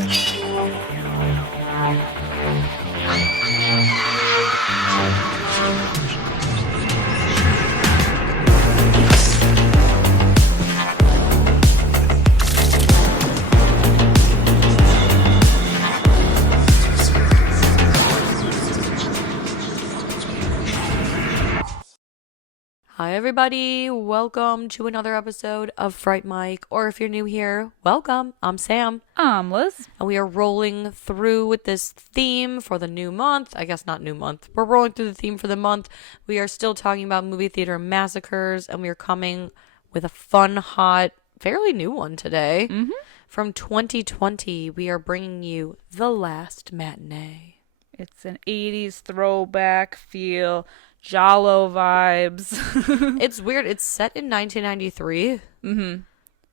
Hi everybody, welcome to another episode of Fright Mic, or if you're new here, welcome. I'm Sam. I'm Liz. And we are rolling through with this theme for the new month. I guess not new month. We're rolling through the theme for the month. We are still talking about movie theater massacres, and we are coming with a fun, hot, fairly new one today. From 2020, we are bringing you The Last Matinee. It's an 80s throwback feel, giallo vibes. It's weird. It's set in 1993.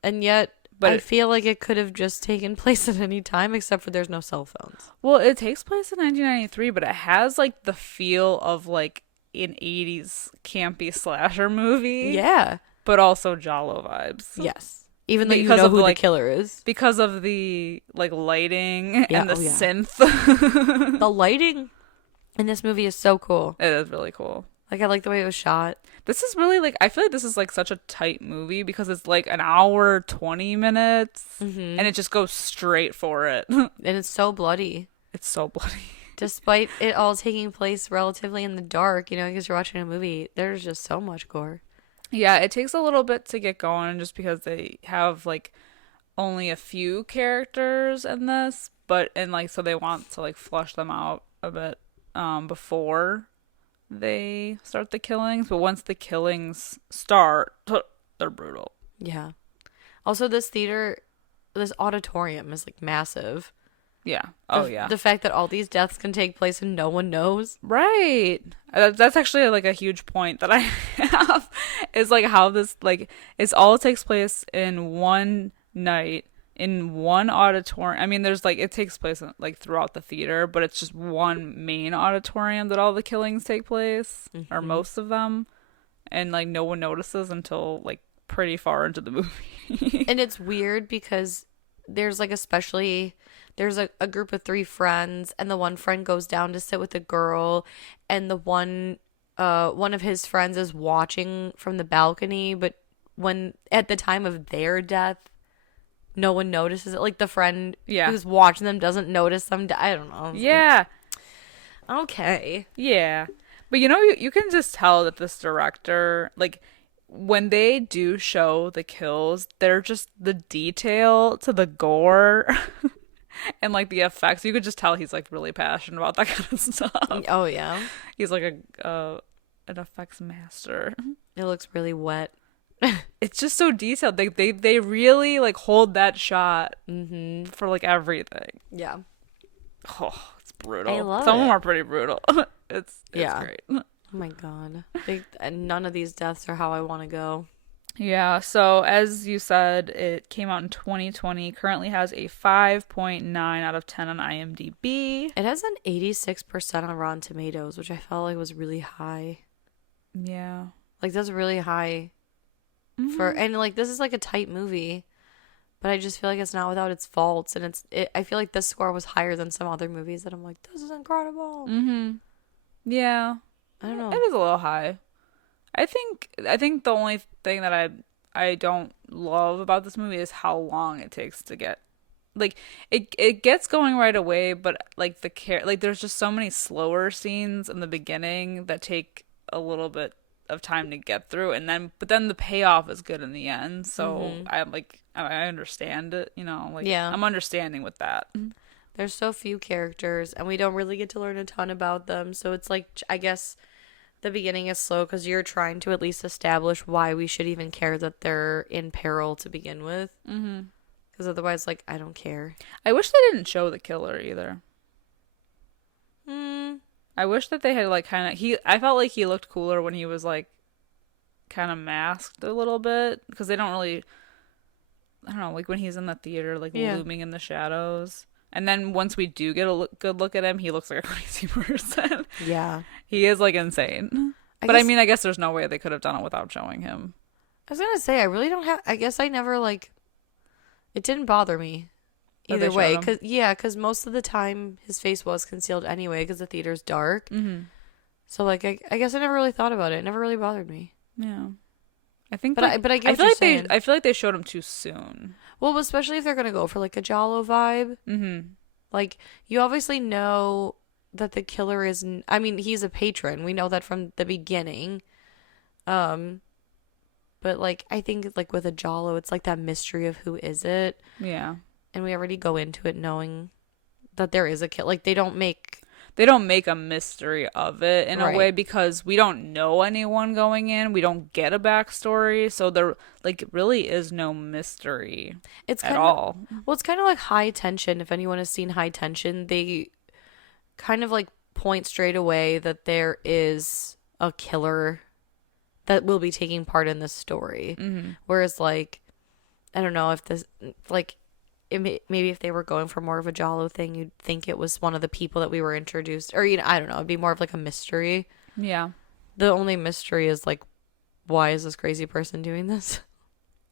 And yet, I feel like it could have just taken place at any time, except for there's no cell phones. Well, it takes place in 1993, but it has like the feel of like an 80s campy slasher movie. Yeah. But also giallo vibes. Yes. Even though you Because know of, who like, the killer is. Because of the like lighting and the synth. The lighting in this movie is so cool. It is really cool. Like, I like the way it was shot. This is really like, I feel like this is like such a tight movie because it's like an hour, 20 minutes, and it just goes straight for it. And it's so bloody. It's so bloody. Despite it all taking place relatively in the dark, you know, because you're watching a movie, there's just so much gore. Yeah, it takes a little bit to get going just because they have like only a few characters in this, so they want to like flush them out a bit before they start the killings, but once the killings start, they're brutal. Yeah. Also, this auditorium is like massive. Yeah. The fact that all these deaths can take place and no one knows. Right. That's actually like a huge point that I have is like how this like it all takes place in one night in one auditorium. I mean, there's like it takes place like throughout the theater, but it's just one main auditorium that all the killings take place, or most of them, and like no one notices until like pretty far into the movie. And it's weird because there's like there's a group of 3 friends, and the one friend goes down to sit with a girl, and the one of his friends is watching from the balcony, but when at the time of their death, no one notices it. Like the friend who's watching them doesn't notice them. I don't know. Yeah. Like, okay. Yeah. But you know, you can just tell that this director, like, when they do show the kills, they're just the detail to the gore and like the effects. You could just tell he's like really passionate about that kind of stuff. Oh yeah. He's like an effects master. It looks really wet. It's just so detailed. They really like hold that shot for like everything. Yeah. Oh, it's brutal. I love Some of it. them are pretty brutal. It's great. Oh my god. And none of these deaths are how I want to go. Yeah, so as you said, it came out in 2020. Currently has a 5.9 out of 10 on IMDb. It has an 86% on Rotten Tomatoes, which I felt like was really high. Yeah. Like, that's really high. And like, this is like a tight movie, but I just feel like it's not without its faults, and I feel like this score was higher than some other movies that I'm like, this is incredible. Yeah. I don't know. It is a little high. I think the only thing that I don't love about this movie is how long it takes to get, like, it gets going right away, but like there's just so many slower scenes in the beginning that take a little bit of time to get through, but then the payoff is good in the end. So I understand it, you know, like, yeah, I'm understanding with that. There's so few characters, and we don't really get to learn a ton about them, so it's like, I guess the beginning is slow because you're trying to at least establish why we should even care that they're in peril to begin with. Because otherwise, like, I don't care. I wish they didn't show the killer either. I wish that they had, like, I felt like he looked cooler when he was, like, kind of masked a little bit. Because they don't really, I don't know, like, when he's in the theater, like, looming in the shadows. And then once we do get a good look at him, he looks like a crazy person. Yeah. He is, like, insane. I guess there's no way they could have done it without showing him. I was going to say, I really don't have, I guess I never, like, it didn't bother me. that they Either showed way, him? because most of the time his face was concealed anyway because the theater's dark. Mm-hmm. So like I guess I never really thought about it. It never really bothered me. Yeah. I think But like I get what you're saying. I feel like they showed him too soon. Well, especially if they're gonna go for like a giallo vibe. Mm-hmm. Like you obviously know that the killer is. I mean, he's a patron. We know that from the beginning. Um, but like I think like with a giallo, it's like that mystery of who is it, Yeah. and we already go into it knowing that there is a kill. Like They don't make a mystery of it in a way right. because we don't know anyone going in. We don't get a backstory, so there like really is no mystery It's at kind of all. well, it's kind of like High Tension. If anyone has seen High Tension, they kind of like point straight away that there is a killer that will be taking part in this story. Mm-hmm. Whereas like I don't know if this like maybe if they were going for more of a giallo thing, you'd think it was one of the people that we were introduced, or I don't know, it'd be more of like a mystery. Yeah. The only mystery is like, why is this crazy person doing this?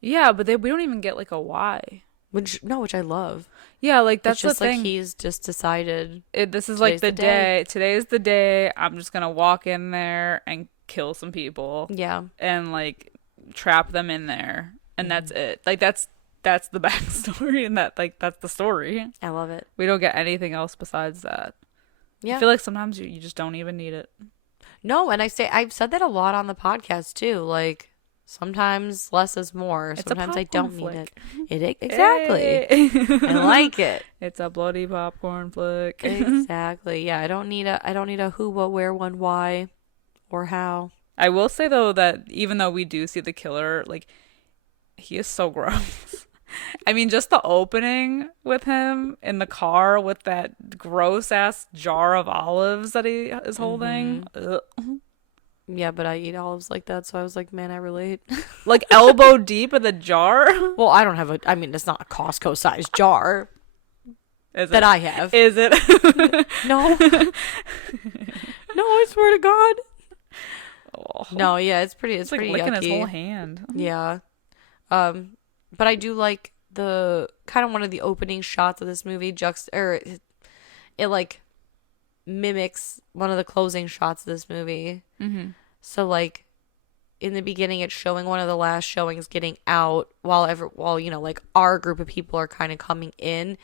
Yeah, but we don't even get like a why. Which I love. Yeah, like It's that's the just like thing. he's just decided This is like today's the the day. day. Today's the day. I'm just gonna walk in there and kill some people Yeah. and like trap them in there, and that's it. Like that's the backstory, and that's the story. I love it. We don't get anything else besides that. I Yeah. feel like sometimes you just don't even need it. No, and I've said that a lot on the podcast too. Like sometimes less is more. It's a Sometimes I popcorn don't flick. need it. Exactly. Hey. I like it. It's a bloody popcorn flick. Exactly. Yeah, I don't need a who, what, where, when, why, or how. I will say though that even though we do see the killer, like he is so gross. I mean, just the opening with him in the car with that gross ass jar of olives that he is holding. Ugh. Yeah, but I eat olives like that, so I was like, man, I relate. Like elbow deep in the jar. Well, I don't have I mean, it's not a Costco sized jar Is that it? I have. Is it? No. No, I swear to God. Oh. No, yeah, it's It's like pretty licking his whole yucky. hand. Yeah. But I do like the kind of one of the opening shots of this movie it like mimics one of the closing shots of this movie. Mm-hmm. So like in the beginning it's showing one of the last showings getting out while like our group of people are kind of coming in,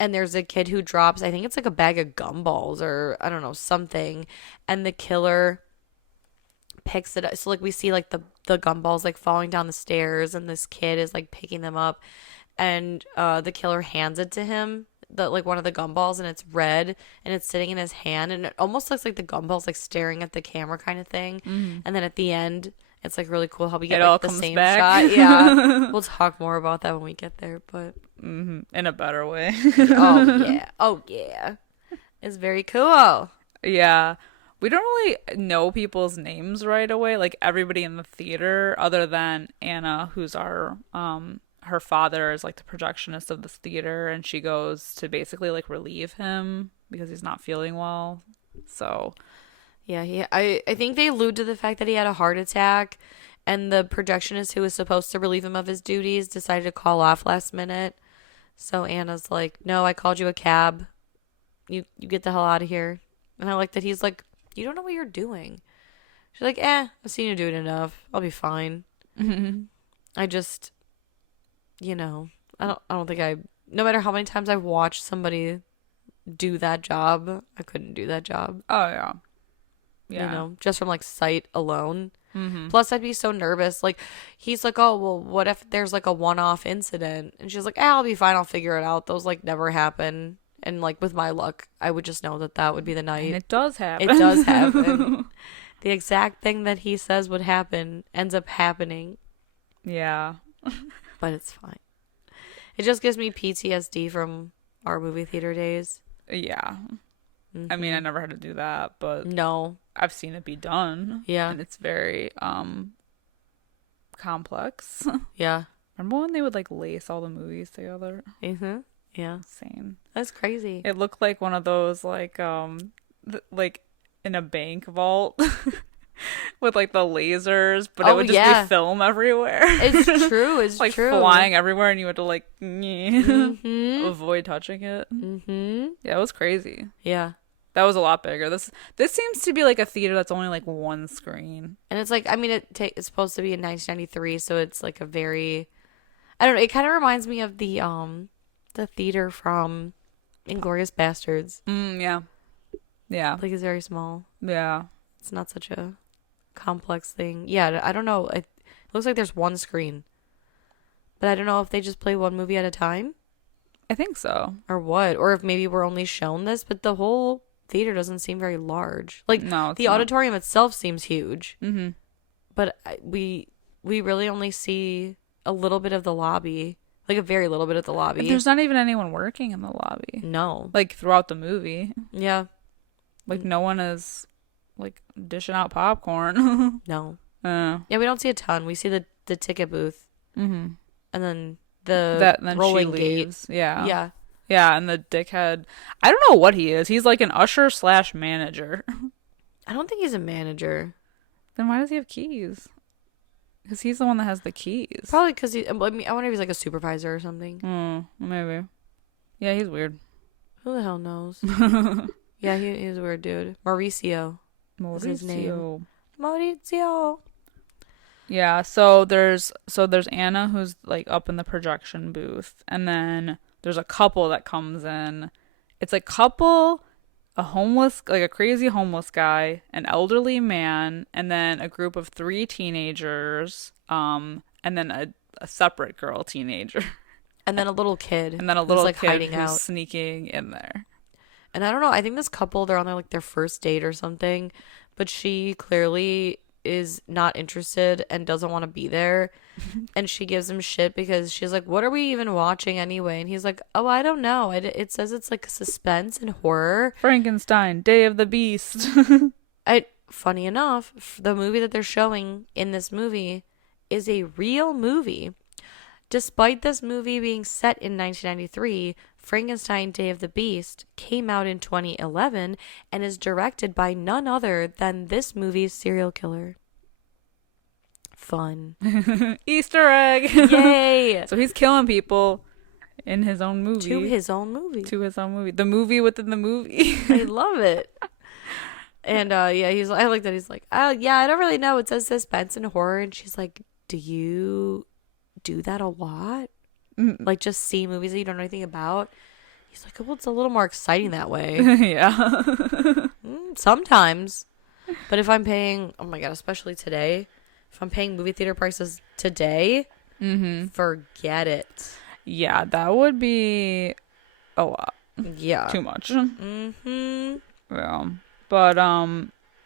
and there's a kid who drops, I think it's like a bag of gumballs or I don't know, something, and the killer picks it up. So like we see like the gumballs like falling down the stairs, and this kid is like picking them up, and the killer hands it to him, the like one of the gumballs, and it's red and it's sitting in his hand, and it almost looks like the gumball's like staring at the camera kind of thing. And then at the end it's like really cool how we get It all like the comes same back. shot. Yeah. We'll talk more about that when we get there, but Mm-hmm. In a better way. oh yeah, it's very cool. Yeah. We don't really know people's names right away. Like everybody in the theater, other than Anna, who's our her father is like the projectionist of this theater, and she goes to basically like relieve him because he's not feeling well. So Yeah, I think they allude to the fact that he had a heart attack, and the projectionist who was supposed to relieve him of his duties decided to call off last minute. So Anna's like, "No, I called you a cab. You get the hell out of here." And I like that he's like, "You don't know what you're doing." She's like, I've seen you do it enough. I'll be fine." I just, I don't think no matter how many times I've watched somebody do that job, I couldn't do that job. oh yeah. Yeah. Just from like sight alone. Mm-hmm. Plus, I'd be so nervous. Like, he's like, "Oh, well, what if there's like a one-off incident?" And she's like, I'll be fine. I'll figure it out. Those like never happen. And like with my luck, I would just know that would be the And night. it does happen. It does happen. The exact thing that he says would happen ends up happening, Yeah. but it's fine. It just gives me PTSD from our movie theater days. Yeah. I mean, I never had to do that, but No. I've seen it be done. Yeah. And it's very complex. Yeah. Remember when they would like lace all the movies together? Mm-hmm. Yeah. Insane. That's crazy. It looked like one of those like like in a bank vault with like the lasers, but it Oh would just yeah, be film everywhere. it's true. It's like true. flying everywhere, and you had to like Mm-hmm. avoid touching it. Mm-hmm. Yeah, it was crazy. Yeah. That was a lot bigger. This seems to be like a theater that's only like one screen. And it's like, I mean, it's supposed to be in 1993, so it's like a very, I don't know. It kind of reminds me of the theater from Inglourious Bastards. Yeah. Yeah. Like it's very small. Yeah. It's not such a complex thing. Yeah, I don't know. It looks like there's one screen, but I don't know if they just play one movie at a time I think so. or what, or if maybe we're only shown this. But the whole theater doesn't seem very large. Like No, it's the not. auditorium itself seems huge, Mm-hmm. but we really only see a little bit of the lobby, like a very little bit of the lobby. There's not even anyone working in the lobby. No. Like throughout the movie. Yeah. Like no one is like dishing out popcorn. No. Yeah, Yeah, we don't see a ton. We see the ticket booth, mm-hmm. and then the And then rolling she gate. leaves. Yeah. Yeah. Yeah, and the dickhead. I don't know what he is. He's like an usher / manager. I don't think he's a manager. Then why does he have keys? Because he's the one that has the keys. Probably because I mean, I wonder if he's like a supervisor or something. Maybe. Yeah, he's weird. Who the hell knows? Yeah, he's a weird dude. Mauricio. Is his name. Mauricio. Yeah, so there's Anna who's like up in the projection booth, and then there's a couple that comes in. It's a couple, a homeless, like a crazy homeless guy, an elderly man, and then a group of 3 teenagers, and then a separate girl teenager. And then a little kid. And then a who's, little like kid hiding who's out. sneaking in there. And I don't know. I think this couple, they're on their like their first date or something, but she clearly is not interested and doesn't want to be there. And she gives him shit because she's like, "What are we even watching anyway?" And he's like, "Oh, I don't know. It says it's like suspense and horror." Frankenstein, Day of the Beast. Funny enough, the movie that they're showing in this movie is a real movie. Despite this movie being set in 1993, Frankenstein Day of the Beast came out in 2011 and is directed by none other than this movie's serial killer. Fun. Easter egg. Yay! So he's killing people in his own movie. To his own movie. To his own movie. The movie within the movie. I love it. And yeah, I like that he's like, yeah, I don't really know. It says suspense and horror. And she's like, do you do that a lot? Like just see movies that you don't know anything about? He's like, well, it's a little more exciting that way. Yeah. Sometimes. But if I'm paying, oh my God, especially today, if I'm paying movie theater prices today, forget it. Yeah, that would be a lot. Yeah. Too much. Mm-hmm. Yeah. But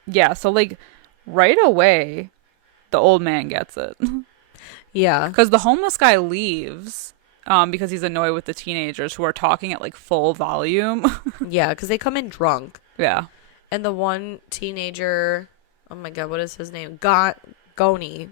yeah, so like right away the old man gets it. Yeah. Because the homeless guy leaves because he's annoyed with the teenagers who are talking at like full volume. Yeah, because they come in drunk. Yeah. And the one teenager, oh my God, what is his name? Goni.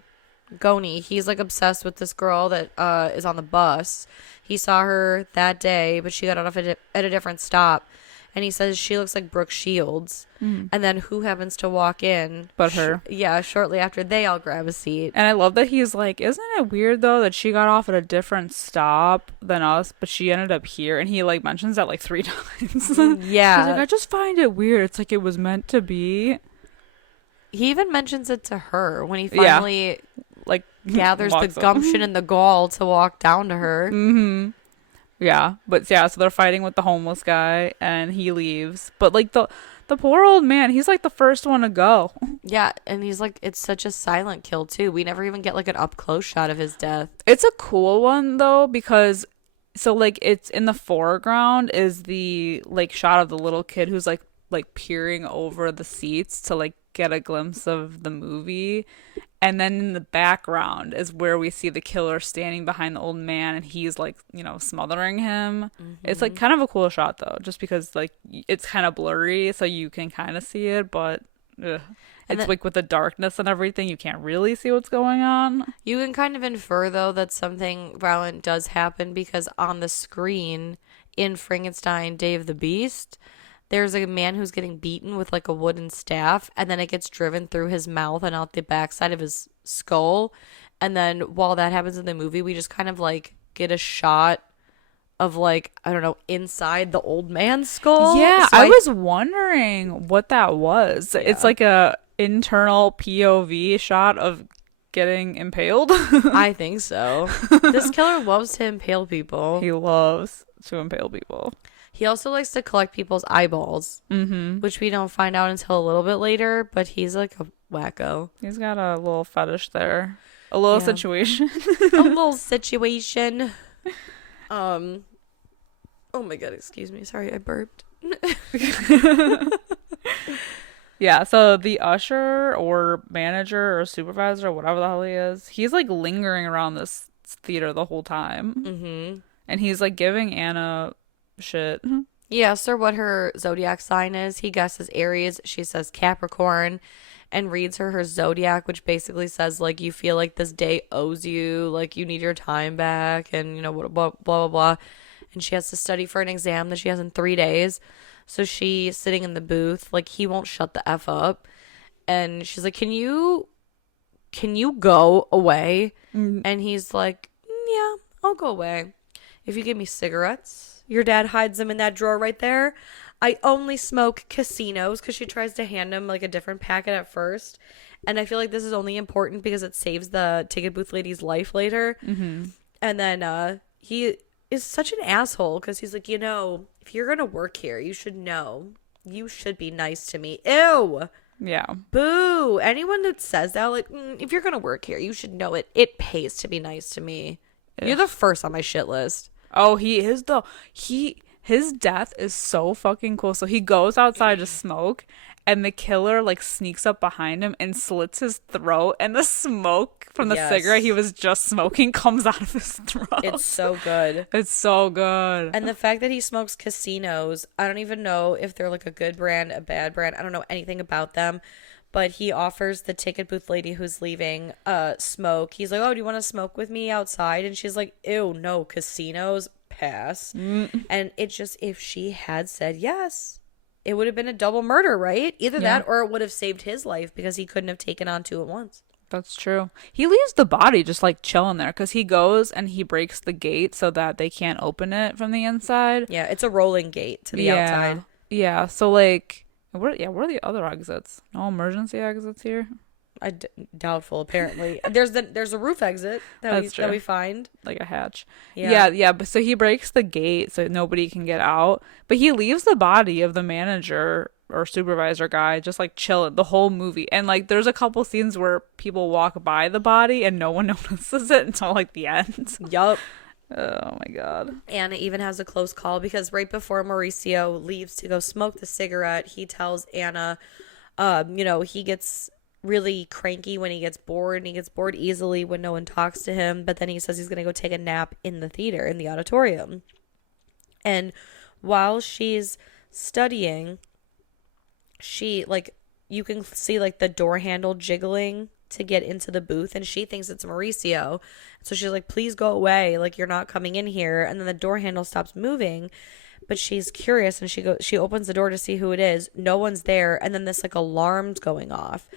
He's like obsessed with this girl that is on the bus. He saw her that day, but she got off at a different stop. And he says she looks like Brooke Shields. And then who happens to walk in? But her. Yeah, shortly after they all grab a seat. And I love that he's like, isn't it weird though that she got off at a different stop than us, but she ended up here? And he like mentions that like 3 times. Yeah. He's like, I just find it weird. It's like it was meant to be. He even mentions it to her when he finally like gathers the walks up. gumption and the gall to walk down to her. Mm-hmm. Yeah, but yeah, so they're fighting with the homeless guy, and he leaves. But like the poor old man, he's like the first one to go. Yeah, and he's like, it's such a silent kill too. We never even get like an up close shot of his death. It's a cool one though, because so like it's in the foreground is the like shot of the little kid who's like peering over the seats to like get a glimpse of the movie. And then in the background is where we see the killer standing behind the old man, and he's like, you know, smothering him. It's like kind of a cool shot though, just because like it's kind of blurry, so you can kind of see it, but it's like with the darkness and everything, you can't really see what's going on. You can kind of infer though that something violent does happen because on the screen in Frankenstein Day of the Beast, there's a man who's getting beaten with like a wooden staff, and then it gets driven through his mouth and out the backside of his skull. And then while that happens in the movie, we just kind of like get a shot of like, I don't know, inside the old man's skull. Yeah, So I was wondering what that was. Yeah. It's like a internal POV shot of getting impaled. I think so. This killer loves to impale people. He loves to impale people. He also likes to collect people's eyeballs, which we don't find out until a little bit later, but he's like a wacko. He's got a little fetish there. A little situation. A little situation. Oh my god, excuse me. Sorry, I burped. Yeah, so the usher or manager or supervisor or whatever the hell he is, he's like lingering around this theater the whole time. Mm-hmm. And he's like giving Anna shit. He asks her what her zodiac sign is. He guesses Aries. She says Capricorn and reads her zodiac, which basically says, like, you feel like this day owes you, like, you need your time back, and, you know, blah, blah, blah, blah. And she has to study for an exam that she has in 3 days. So she's sitting in the booth, like, he won't shut the F up. And she's like, can you go away? And he's like, yeah, I'll go away. If you give me cigarettes, your dad hides them in that drawer right there. I only smoke casinos, because she tries to hand him like a different packet at first. And I feel like this is only important because it saves the ticket booth lady's life later. And then he is such an asshole because he's like, you know, if you're going to work here, you should know. You should be nice to me. Ew. Yeah. Boo. Anyone that says that, like, if you're going to work here, you should know it. It pays to be nice to me. You're the first on my shit list. Oh, his death is so fucking cool. So he goes outside to smoke, and the killer like sneaks up behind him and slits his throat, and the smoke from the cigarette he was just smoking comes out of his throat. It's so good. It's so good. And the fact that he smokes casinos, I don't even know if they're like a good brand, a bad brand. I don't know anything about them. But he offers the ticket booth lady who's leaving smoke. He's like, oh, do you want to smoke with me outside? And she's like, ew, no, casinos, pass. And it just, if she had said yes, it would have been a double murder, right? Either that or it would have saved his life because he couldn't have taken on two at once. That's true. He leaves the body just like chilling there because he goes and he breaks the gate so that they can't open it from the inside. Yeah, it's a rolling gate to the outside. Yeah, so like... what are the other exits? No emergency exits here? Doubtful, apparently. There's a roof exit that we find. Like a hatch. Yeah. Yeah, but so he breaks the gate so nobody can get out. But he leaves the body of the manager or supervisor guy just like chilling the whole movie. And like there's a couple scenes where people walk by the body and no one notices it until like the end. Yup. Oh my god. Anna even has a close call because right before Mauricio leaves to go smoke the cigarette, he tells Anna, he gets really cranky when he gets bored, and he gets bored easily when no one talks to him. But then he says he's going to go take a nap in the theater, in the auditorium. And while she's studying, she, like, you can see, like, the door handle jiggling to get into the booth, and she thinks it's Mauricio. So she's like, please go away, like, you're not coming in here. And then the door handle stops moving, but she's curious, and she opens the door to see who it is. No one's there. And then this like alarm's going off,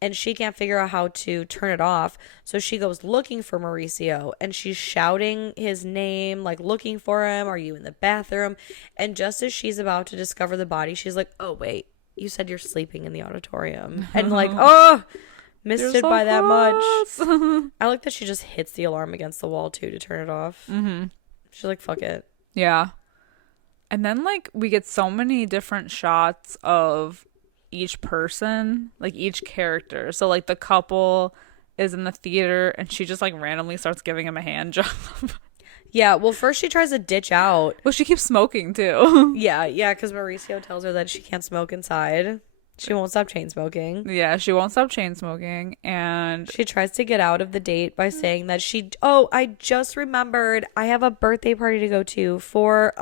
and she can't figure out how to turn it off. So she goes looking for Mauricio, and she's shouting his name, like looking for him. Are you in the bathroom? And just as she's about to discover the body, she's like, oh wait, you said you're sleeping in the auditorium. And like, oh, missed You're it so by that close. much. I like that she just hits the alarm against the wall too to turn it off. She's like, fuck it. Yeah. And then like we get so many different shots of each person, like each character. So like the couple is in the theater and she just like randomly starts giving him a hand job. Yeah, well, first she tries to ditch out. Well, she keeps smoking too. Yeah, because Mauricio tells her that she can't smoke inside. She won't stop chain smoking. Yeah, she won't stop chain smoking, and she tries to get out of the date by saying that I just remembered I have a birthday party to go to for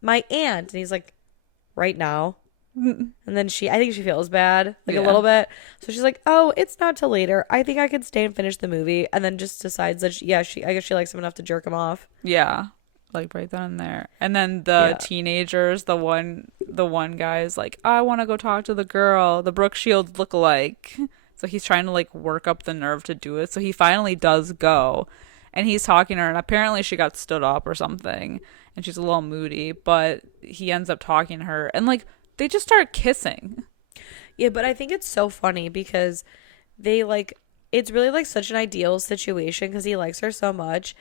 my aunt. And he's like, right now? And then I think she feels bad, like a little bit. So she's like, oh, it's not till later. I think I could stay and finish the movie. And then just decides that, I guess she likes him enough to jerk him off. Yeah. like right then and there. And then the teenagers, the one guy's like, I want to go talk to the girl, the Brooke Shields lookalike. So he's trying to like work up the nerve to do it. So he finally does go, and he's talking to her, and apparently she got stood up or something, and she's a little moody, but he ends up talking to her, and like they just start kissing. Yeah, but I think it's so funny because they like it's really like such an ideal situation because he likes her so much,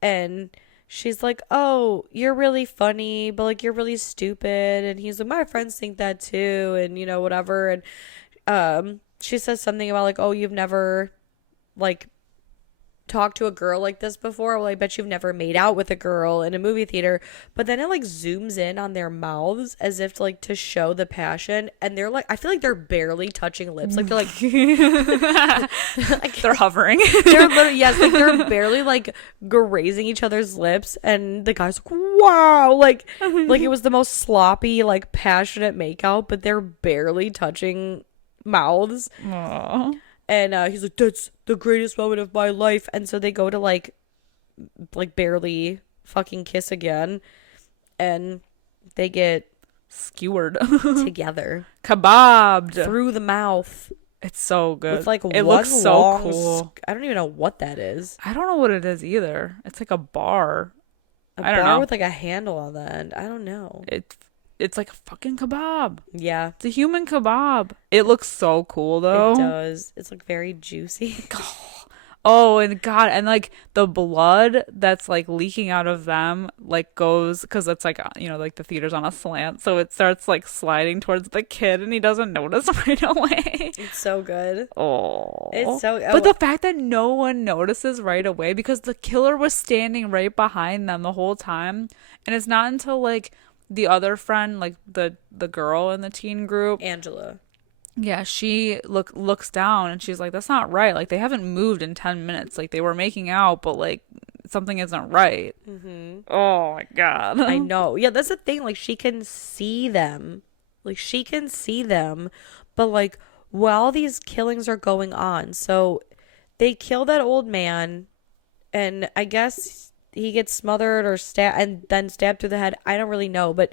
and she's like, "Oh, you're really funny, but like you're really stupid." And he's like, "My friends think that too," and you know whatever. And she says something about like, "Oh, you've never like talked to a girl like this before." Well, I bet you've never made out with a girl in a movie theater. But then it like zooms in on their mouths as if to, like to show the passion, and they're like, I feel like they're barely touching lips, like they're like, They're hovering. they're literally, yes, like they're barely like grazing each other's lips, and the guy's like, wow, like it was the most sloppy, like passionate makeout, but they're barely touching mouths. Aww. And he's like, that's the greatest moment of my life. And so they go to like barely fucking kiss again, and they get Skewered. together Kabobbed. through the mouth It's so good. with like it one looks so long cool. I don't even know what that is. I don't know what it is either. It's like a bar. A I don't bar know. with like a handle on the end. I don't know. It's like a fucking kebab. Yeah, It's a human kebab. It looks so cool though. it does. It's like very juicy. Oh, and God, and like the blood that's like leaking out of them like goes, because it's like, like the theater's on a slant, so it starts like sliding towards the kid, and he doesn't notice right away. It's so good. Oh, It's so. but the fact that no one notices right away, because the killer was standing right behind them the whole time, and it's not until like the other friend, like the girl in the teen group, Angela. yeah, she looks down, and she's like, that's not right. Like, they haven't moved in 10 minutes. Like, they were making out, but like something isn't right. Mm-hmm. Oh my God. I know. Yeah, that's the thing. Like, she can see them. But like while these killings are going on, so they kill that old man, and I guess he gets smothered or stabbed and then stabbed through the head. I don't really know, but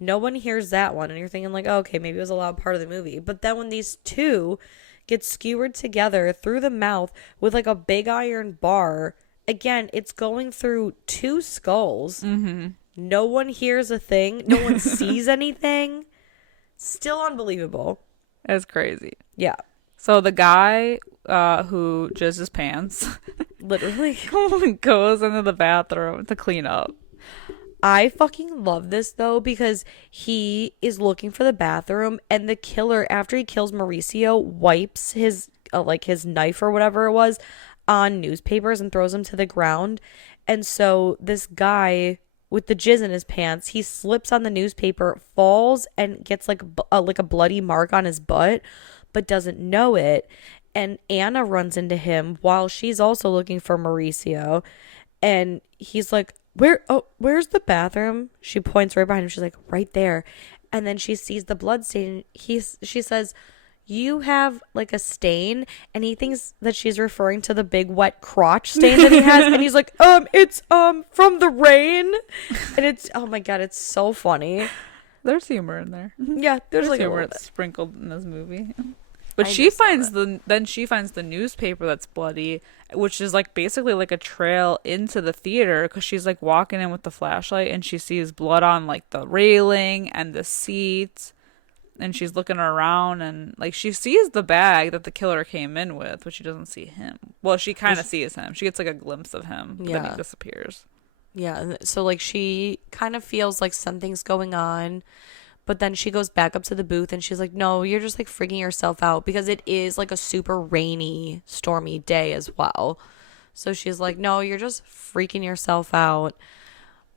no one hears that one, and you're thinking like, oh, okay, maybe it was a loud part of the movie. But then when these two get skewered together through the mouth with like a big iron bar, again, it's going through two skulls. Mm-hmm. No one hears a thing. No one sees anything. Still unbelievable. That's crazy. Yeah. So the guy who jizzes his pants Literally. goes into the bathroom to clean up. I fucking love this though, because he is looking for the bathroom, and the killer, after he kills Mauricio, wipes his his knife or whatever it was on newspapers and throws them to the ground. And so this guy with the jizz in his pants, he slips on the newspaper, falls, and gets like a bloody mark on his butt, but doesn't know it. And Anna runs into him while she's also looking for Mauricio, and he's like, where's the bathroom? She points right behind him. She's like, right there. And then she sees the blood stain. She says, you have like a stain. And he thinks that she's referring to the big wet crotch stain that he has. And he's like, it's from the rain. And it's, oh my God, it's so funny. There's humor in there. Yeah, there's like humor sprinkled in this movie. But she finds the newspaper that's bloody, which is like basically like a trail into the theater, because she's like walking in with the flashlight, and she sees blood on like the railing and the seats, and she's looking around, and like she sees the bag that the killer came in with, but she doesn't see him. Well, she kind of sees him. She gets like a glimpse of him, but then he disappears. Yeah, so like she kind of feels like something's going on. But then she goes back up to the booth, and she's like, no, you're just like freaking yourself out, because it is like a super rainy, stormy day as well. So she's like, no, you're just freaking yourself out.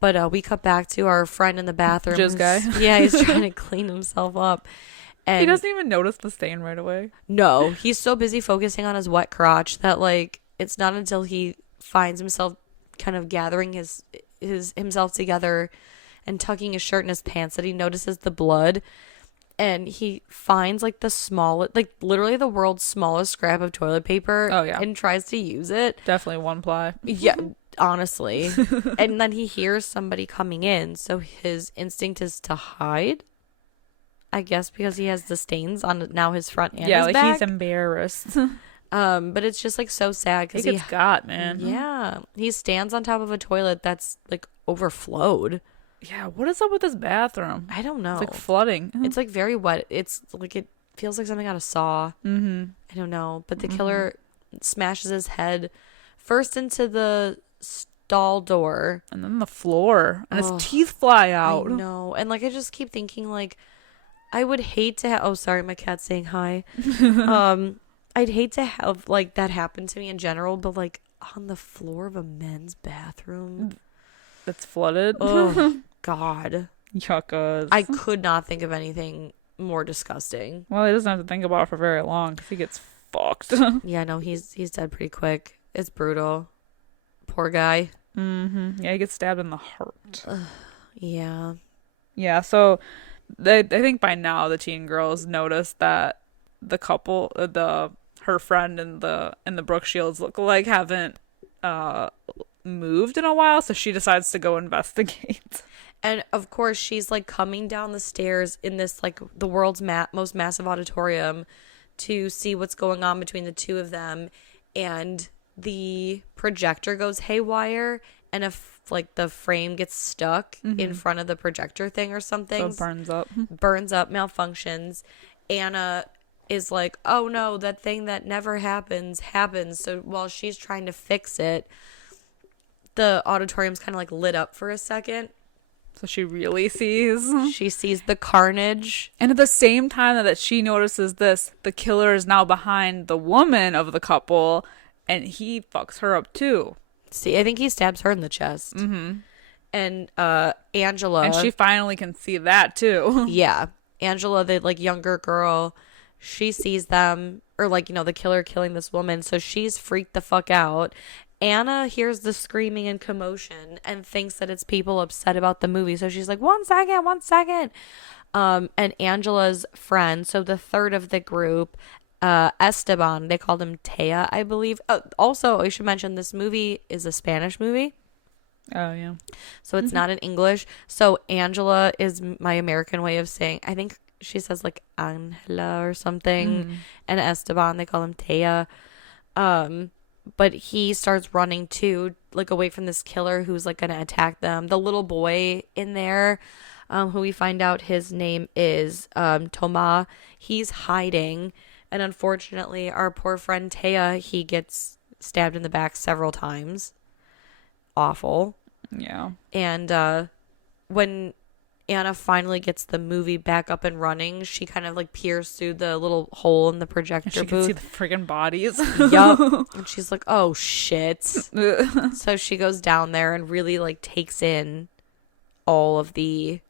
But we cut back to our friend in the bathroom. Jizz guy. Yeah, he's trying to clean himself up. And he doesn't even notice the stain right away. No, he's so busy focusing on his wet crotch that like it's not until he finds himself kind of gathering himself together and tucking his shirt in his pants that he notices the blood, and he finds like the smallest, like literally the world's smallest scrap of toilet paper. Oh yeah. And tries to use it. Definitely one ply. Yeah, honestly. And then he hears somebody coming in, so his instinct is to hide. I guess because he has the stains on now his front and his like back. he's embarrassed. But it's just like so sad because he gets got, man. Yeah, he stands on top of a toilet that's like overflowed. Yeah, what is up with this bathroom? I don't know. It's like flooding. It's like very wet. It's like it feels like something out of Saw. I don't know, but the killer smashes his head first into the stall door and then the floor, and his teeth fly out. I know, and like I just keep thinking like I would hate to have. Oh, sorry, my cat's saying hi. I'd hate to have like that happen to me in general, but like on the floor of a men's bathroom that's flooded. Oh God, yuckas! I could not think of anything more disgusting. Well, he doesn't have to think about it for very long because he gets fucked. Yeah, no, he's dead pretty quick. It's brutal. Poor guy. Yeah, he gets stabbed in the heart. Yeah. Yeah. So, I think by now the teen girls noticed that the couple, her friend and the Brooke Shields lookalike haven't moved in a while, so she decides to go investigate. And of course, she's like coming down the stairs in this like the world's most massive auditorium to see what's going on between the two of them, and the projector goes haywire, and if like the frame gets stuck in front of the projector thing or something, so it burns up, malfunctions. Anna is like, oh no, that thing that never happens. So while she's trying to fix it, the auditorium's kind of like lit up for a second. So she really sees. She sees the carnage. And at the same time that she notices this, the killer is now behind the woman of the couple, and he fucks her up too. See, I think he stabs her in the chest. And Angela. And she finally can see that too. Yeah. Angela, the like younger girl, she sees them, or like, you know, the killer killing this woman. So she's freaked the fuck out. Anna hears the screaming and commotion and thinks that it's people upset about the movie. So she's like, 1 second. And Angela's friend, so the third of the group, Esteban, they called him Taya, I believe. Also, I should mention this movie is a Spanish movie. Oh, yeah. So it's not in English. So Angela is my American way of saying, I think she says like Angela or something. And Esteban, they call him Taya. But he starts running too, like away from this killer who's like gonna attack them. The little boy in there, who we find out his name is Toma, he's hiding, and unfortunately our poor friend Taya, he gets stabbed in the back several times. Awful. Yeah. And when Anna finally gets the movie back up and running, she kind of like peers through the little hole in the projector she booth. Can see the friggin' bodies. Yup. And she's like, oh shit. So she goes down there and really like takes in all of the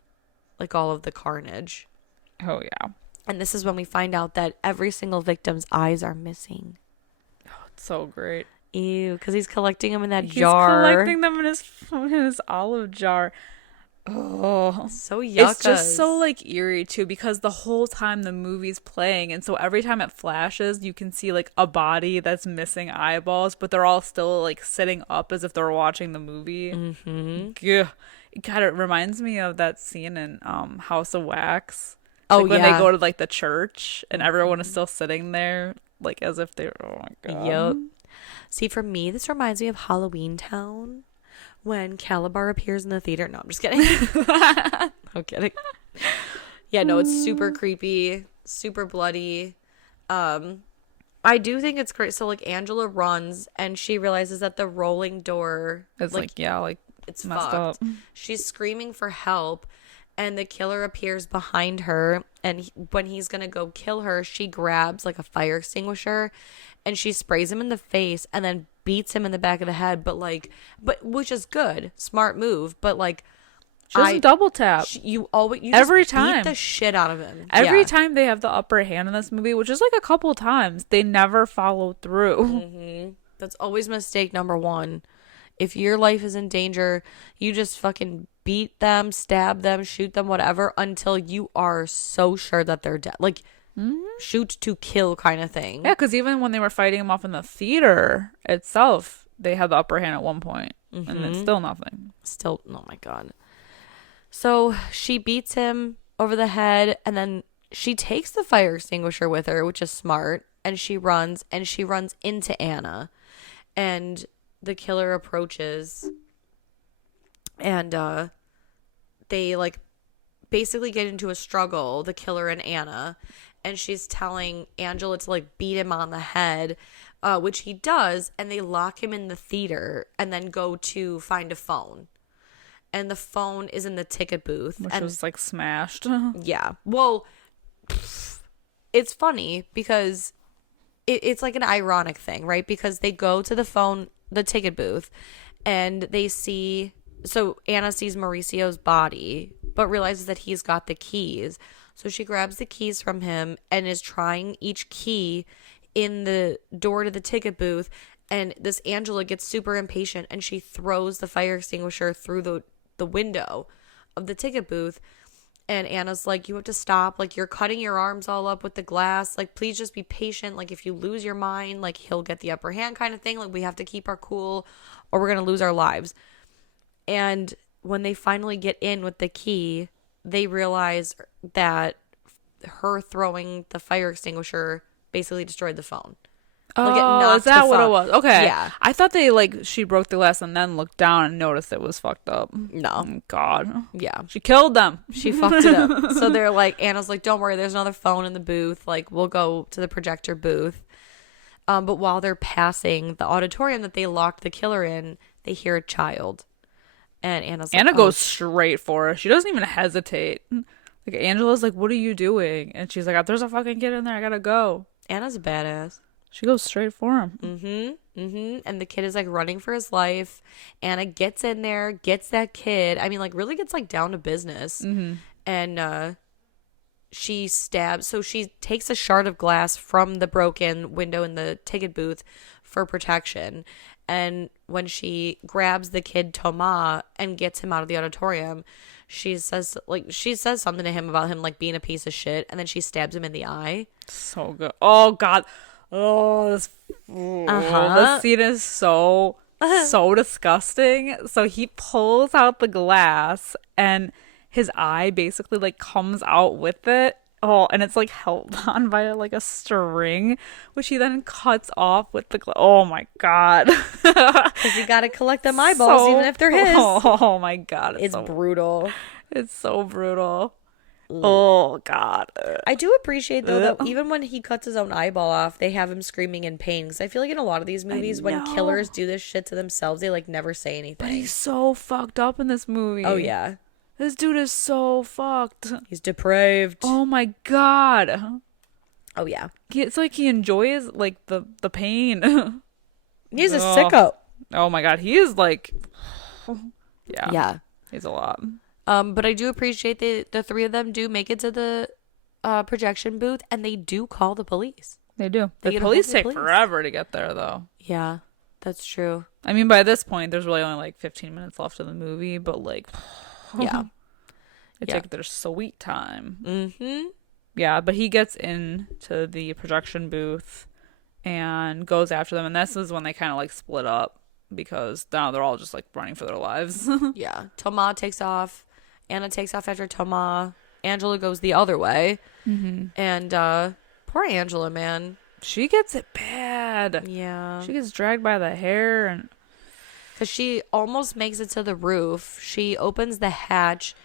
carnage. Oh yeah. And this is when we find out that every single victim's eyes are missing. Oh, it's so great. Ew, because he's collecting them in that jar. He's collecting them in his olive jar. Oh, so yuckas. It's just so like eerie too, because the whole time the movie's playing, and so every time it flashes you can see like a body that's missing eyeballs, but they're all still like sitting up as if they're watching the movie. It kind of reminds me of that scene in House of Wax. Like when they go to like the church and everyone is still sitting there like as if they're, oh my god. Yep. See, for me this reminds me of Halloween Town. When Calabar appears in the theater. No, I'm just kidding. I'm kidding. Yeah, no, it's super creepy, super bloody. I do think it's great. So, like, Angela runs, and she realizes that the rolling door... It's it's messed fucked. up. She's screaming for help, and the killer appears behind her, and when he's gonna go kill her, she grabs, like, a fire extinguisher, and she sprays him in the face, and then beats him in the back of the head, but which is good, smart move, but like she doesn't double tap. You every just time beat the shit out of him. Every time they have the upper hand in this movie, which is like a couple times, they never follow through. That's always mistake number one. If your life is in danger, you just fucking beat them, stab them, shoot them, whatever, until you are so sure that they're dead. Like shoot to kill kind of thing. Yeah, because even when they were fighting him off in the theater itself, they had the upper hand at one point, and it's still nothing. Still, oh my God. So she beats him over the head, and then she takes the fire extinguisher with her, which is smart, and she runs into Anna, and the killer approaches, and they like basically get into a struggle, the killer and Anna, and she's telling Angela to like beat him on the head, which he does, and they lock him in the theater and then go to find a phone. And the phone is in the ticket booth. Which and was like smashed. yeah. Well, it's funny because it's like an ironic thing, right? Because they go to the ticket booth, and they see, so Anna sees Mauricio's body, but realizes that he's got the keys. So she grabs the keys from him and is trying each key in the door to the ticket booth. And this Angela gets super impatient, and she throws the fire extinguisher through the window of the ticket booth. And Anna's like, you have to stop. Like, you're cutting your arms all up with the glass. Like, please just be patient. Like, if you lose your mind, like, he'll get the upper hand kind of thing. Like, we have to keep our cool or we're going to lose our lives. And when they finally get in with the key, they realize that her throwing the fire extinguisher basically destroyed the phone. Like, it Oh, knocked is that the what it phone. was? Okay. Yeah. I thought they like she broke the glass and then looked down and noticed it was fucked up. No. Oh, God. Yeah. She killed them. She fucked it up. So they're like, Anna's like, don't worry, there's another phone in the booth. Like, we'll go to the projector booth. But while they're passing the auditorium that they locked the killer in, they hear a child. And Anna's like, Anna goes straight for her. She doesn't even hesitate. Like, Angela's like, what are you doing? And she's like, there's a fucking kid in there. I gotta go. Anna's a badass. She goes straight for him. And the kid is like running for his life. Anna gets in there, gets that kid. I mean, like, really gets like down to business. And she stabs. So she takes a shard of glass from the broken window in the ticket booth for protection. And when she grabs the kid Thomas and gets him out of the auditorium, she says something to him about him like being a piece of shit, and then she stabs him in the eye. So good. Oh, God. Oh, this scene is so disgusting. So he pulls out the glass, and his eye basically like comes out with it. Oh, and it's like held on by like a string, which he then cuts off with the oh my God. Because you gotta collect them eyeballs even if they're his. Oh my God. It's brutal. It's so brutal. Oh, God. I do appreciate, though, that even when he cuts his own eyeball off, they have him screaming in pain. Because I feel like in a lot of these movies, when killers do this shit to themselves, they, like, never say anything. But he's so fucked up in this movie. Oh, yeah. This dude is so fucked. He's depraved. Oh, my God. Oh, yeah. It's like he enjoys, like, the pain. He's a sicko. Oh, my God. He is, like... Yeah. Yeah. He's a lot. But I do appreciate the three of them do make it to the projection booth, and they do call the police. They do. They The police take forever to get there, though. Yeah, that's true. I mean, by this point, there's really only like 15 minutes left of the movie, but like, yeah, they take their sweet time. Mm-hmm. Yeah, but he gets into the projection booth and goes after them, and this is when they kind of like split up because now they're all just like running for their lives. Yeah, Thomas takes off. Anna takes off after Thomas. Angela goes the other way. And poor Angela, man. She gets it bad. Yeah. She gets dragged by the hair and... Because she almost makes it to the roof. She opens the hatch,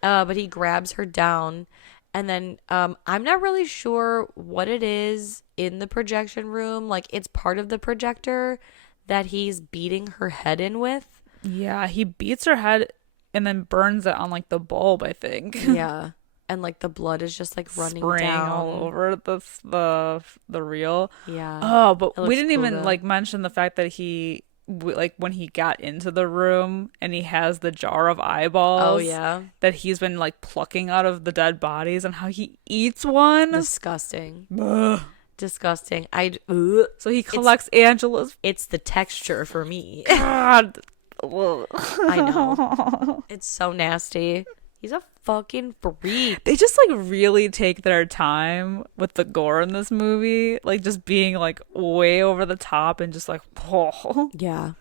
but he grabs her down. And then I'm not really sure what it is in the projection room. Like, it's part of the projector that he's beating her head in with. Yeah, he beats her head and then burns it on like the bulb, I think. Yeah. And like the blood is just like running spraying down all over the reel. Yeah. Oh, but we didn't cool even though. like mention the fact that he like when he got into the room and he has the jar of eyeballs. Oh yeah. That he's been like plucking out of the dead bodies and how he eats one. Disgusting. Ugh. Disgusting. So he collects Angela's. It's the texture for me. God. I know. It's so nasty. He's a fucking freak. They just like really take their time with the gore in this movie, like just being like way over the top and just like, oh. Yeah.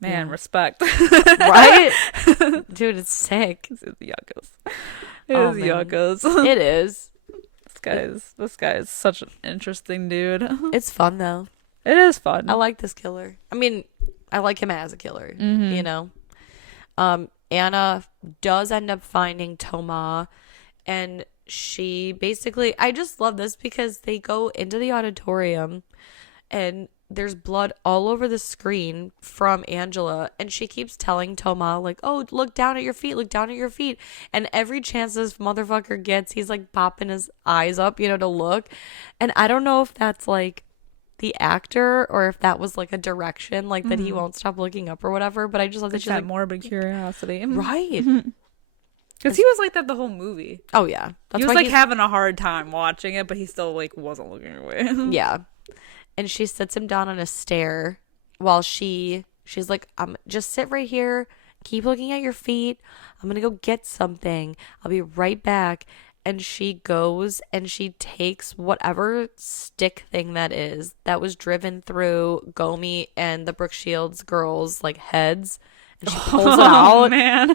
Man, Yeah. respect. Right? Dude, it's sick. This is yuccas. It Oh is man. yuccas. It is. This guy is such an interesting dude. It's fun though. It is I fun. like this killer. I mean, I like him as a killer, Mm-hmm. you know. Anna does end up finding Toma, and she basically, I just love this because they go into the auditorium and there's blood all over the screen from Angela, and she keeps telling Toma like, "Oh, look down at your feet, look down at your feet." And every chance this motherfucker gets, he's like popping his eyes up, to look. And I don't know if that's like the actor or if that was like a direction, like that he won't stop looking up or whatever. But I just love that It's she's that like, morbid curiosity. right. Because he was like that the whole movie. Oh yeah, that's He was why like having a hard time watching it, but he still like wasn't looking away. yeah. And she sits him down on a stair while she's like, just sit right here, keep looking at your feet. I'm gonna go get something. I'll be right back. And she goes and she takes whatever stick thing that was driven through Gomi and the Brooke Shields girls' like heads, and she pulls it Oh out. man,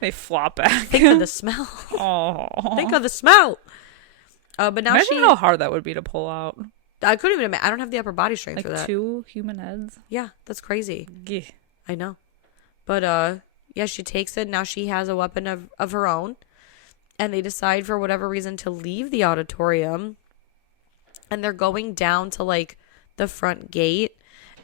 they flop back. Think of the smell. Oh, Think of the smell. But now imagine how hard that would be to pull out. I couldn't even imagine. I don't have the upper body strength Like for that. 2 human heads. Yeah, that's crazy. Yeah. I know. But yeah, she takes it. Now she has a weapon of her own. And they decide for whatever reason to leave the auditorium. And they're going down to like the front gate.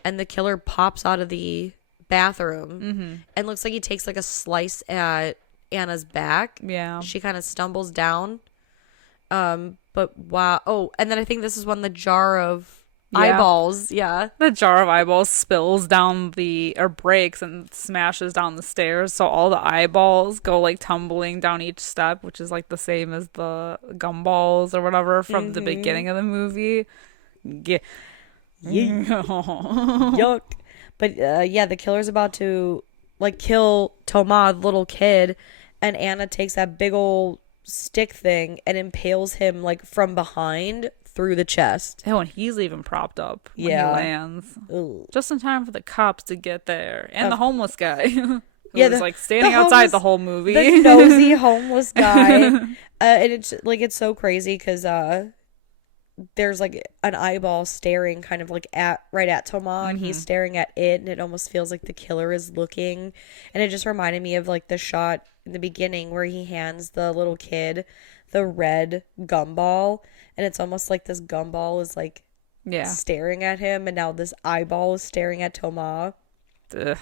And the killer pops out of the bathroom. And looks like he takes like a slice at Anna's back. Yeah. She kind of stumbles down. But wow. Oh, and then I think this is when the jar of eyeballs. Yeah. The jar of eyeballs spills down or breaks and smashes down the stairs. So all the eyeballs go like tumbling down each step, which is like the same as the gumballs or whatever from the beginning of the movie. Yeah. Yuck. But yeah, the killer's about to like kill Toma, the little kid, and Anna takes that big old stick thing and impales him like from behind through the chest. Oh, and he's even propped up when he Yeah. lands. Ooh. Just in time for the cops to get there. And the homeless guy. Who Yeah, was the- like standing the outside homeless- the whole movie. The nosy homeless guy. And it's so crazy because there's like an eyeball staring kind of like right at Toma, and he's staring at it, and it almost feels like the killer is looking. And it just reminded me of like the shot in the beginning where he hands the little kid the red gumball, and it's almost like this gumball is like staring at him, and now this eyeball is staring at Toma. Ugh.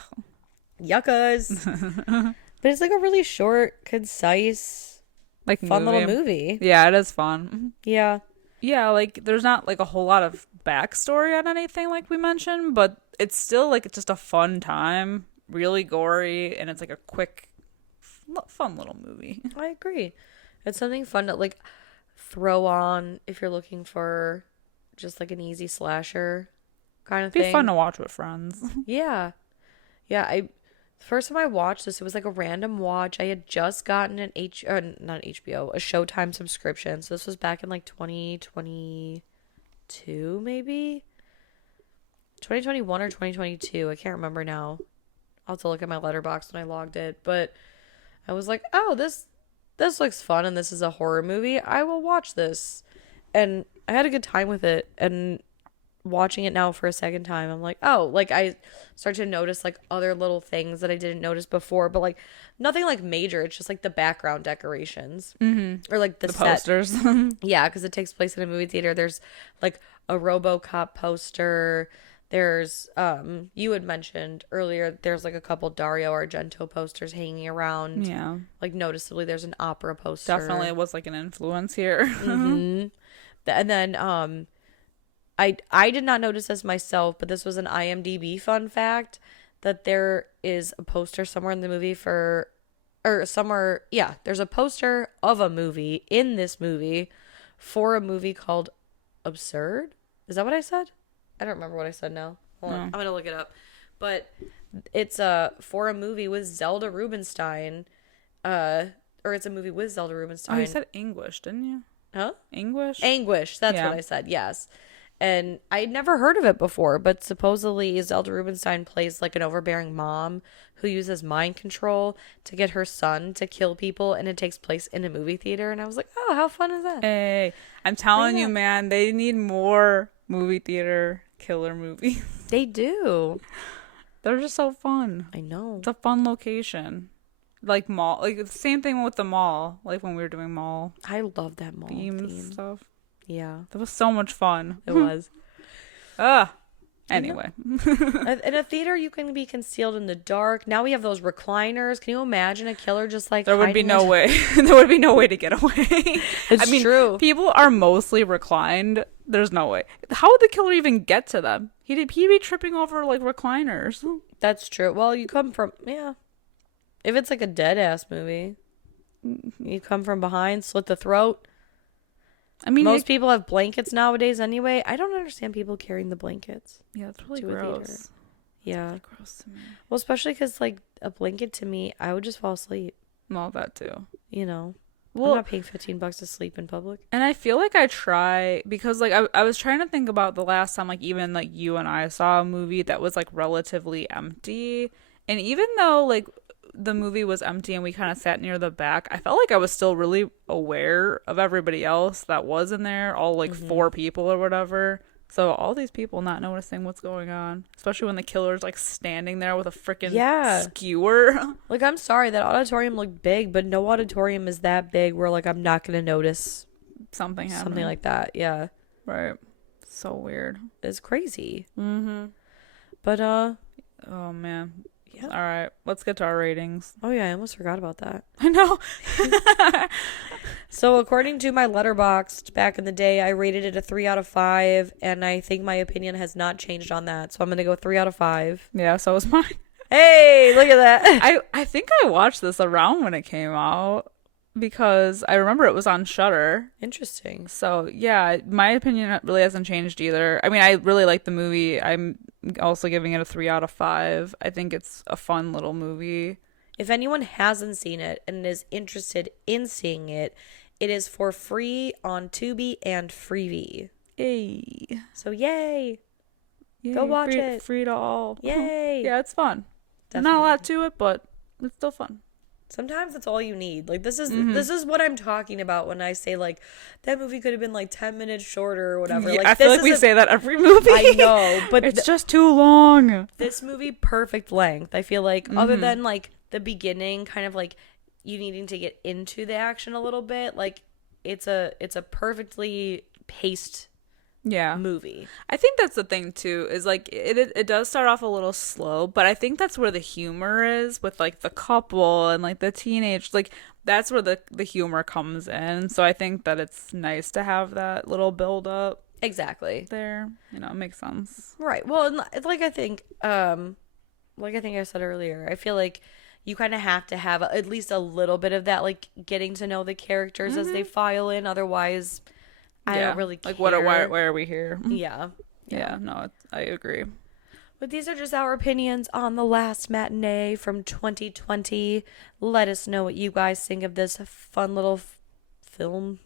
Yuccas. But it's like a really short, concise, Like fun little movie. Yeah, it is fun. Yeah. Yeah, like there's not like a whole lot of backstory on anything like we mentioned, but it's still like it's just a fun time, really gory, and it's like a quick, fun little movie. I agree. It's something fun to like throw on if you're looking for just like an easy slasher kind of It'd be thing. fun to watch with friends. Yeah. Yeah, the first time I watched this, it was like a random watch. I had just gotten an not HBO, a Showtime subscription. So this was back in like 2022 maybe. 2021 or 2022. I can't remember now. I'll have to look at my letterbox when I logged it, but I was like, "Oh, this looks fun, and this is a horror movie. I will watch this." And I had a good time with it, and watching it now for a second time, I'm like, oh, like I start to notice like other little things that I didn't notice before, but like nothing like major. It's just like the background decorations or like the set. Posters. Yeah, because it takes place in a movie theater. There's like a RoboCop poster. There's you had mentioned earlier, there's like a couple Dario Argento posters hanging around. Yeah, Like noticeably there's an opera poster. definitely was like an influence here. And then I did not notice this myself, but this was an IMDb fun fact that there is a poster somewhere in the movie there's a poster of a movie in this movie for a movie called Absurd. Is that what I said? I don't remember what I said now. Hold on. I'm going to look it up. But it's for a movie with Zelda Rubinstein, or it's a movie with Zelda Rubinstein. Oh, you said English, didn't you? Huh? English? Anguish. That's Yeah. what I said. Yes. And I'd never heard of it before, but supposedly Zelda Rubinstein plays like an overbearing mom who uses mind control to get her son to kill people, and it takes place in a movie theater. And I was like, oh, how fun is that? Hey, I'm telling you, man, they need more movie theater killer movies. They do. They're just so fun. I know. It's a fun location. Like mall, like the same thing with the mall, like when we were doing mall I love that mall themes theme. stuff. Yeah, That was so much fun. it was. Anyway. In a theater, you can be concealed in the dark. Now we have those recliners. Can you imagine a killer just like There would be hiding no way. There would be no way to get away. It's I mean, true. people are mostly reclined. There's no way. How would the killer even get to them? He'd be tripping over like recliners. That's true. Well, you come from, yeah. If it's like a dead ass movie, you come from behind, slit the throat. I mean, Most people have blankets nowadays anyway. I don't understand people carrying the blankets. yeah, it's really to a theater. gross. Yeah. It's gross to me. Well, especially because like a blanket to me, I would just fall asleep. Well, that too. You know, Well, I'm not paying $15 to sleep in public. and I feel like I try because like I was trying to think about the last time like even like you and I saw a movie that was like relatively empty, and even though like the movie was empty and we kind of sat near the back, I felt like I was still really aware of everybody else that was in there, all like four people or whatever. So all these people not noticing what's going on, especially when the killer's like standing there with a freaking skewer. Like, I'm sorry, that auditorium looked big, but no auditorium is that big where like I'm not gonna notice Something happening. something like that. Yeah, Right. So weird. it's crazy. Mm-hmm. But Oh man. yeah. All right, let's get to our ratings. Oh yeah, I almost forgot about that. I know. So according to my Letterboxd back in the day, I rated it a 3 out of 5, and I think my opinion has not changed on that. So I'm gonna go 3 out of 5. Yeah, so was mine. Hey, look at that. I think I watched this around when it came out because I remember it was on Shudder. Interesting. So yeah, my opinion really hasn't changed either. I mean, I really like the movie. I'm also giving it a 3 out of 5. I think it's a fun little movie. If anyone hasn't seen it and is interested in seeing it, it is for free on Tubi and Freevee. Yay. So yay. Yay, Go watch free, it. Free to all. Yay. Yeah, it's fun. There's Definitely. not a lot to it, but it's still fun. Sometimes that's all you need. Like this is what I'm talking about when I say like that movie could have been like 10 minutes shorter or whatever. Yeah, Like I feel like we say that every movie. I know, but it's just too long. this movie perfect length. I feel like other than like the beginning kind of like you needing to get into the action a little bit, like it's a perfectly paced movie. I think that's the thing too, is like it does start off a little slow, but I think that's where the humor is with like the couple and like the teenage, like that's where the humor comes in. So I think that it's nice to have that little build up Exactly. there. You know, it makes sense. Right. Well, and like I think I said earlier, I feel like you kind of have to have at least a little bit of that, like getting to know the characters as they file in. Otherwise, I don't really care. Like, why are we here? Yeah. Yeah, no, I agree. But these are just our opinions on The Last Matinee from 2020. Let us know what you guys think of this fun little film.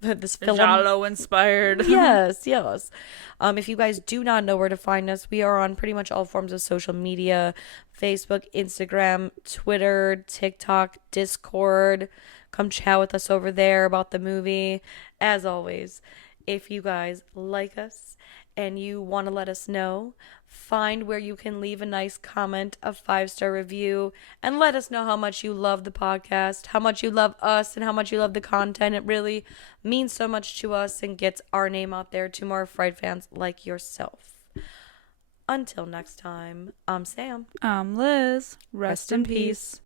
This film. giallo-inspired. Yes. If you guys do not know where to find us, we are on pretty much all forms of social media: Facebook, Instagram, Twitter, TikTok, Discord. Come chat with us over there about the movie. As always, if you guys like us and you want to let us know, find where you can leave a nice comment, a 5-star review, and let us know how much you love the podcast, how much you love us, and how much you love the content. It really means so much to us and gets our name out there to more Fright fans like yourself. Until next time, I'm Sam. I'm Liz. Rest in peace.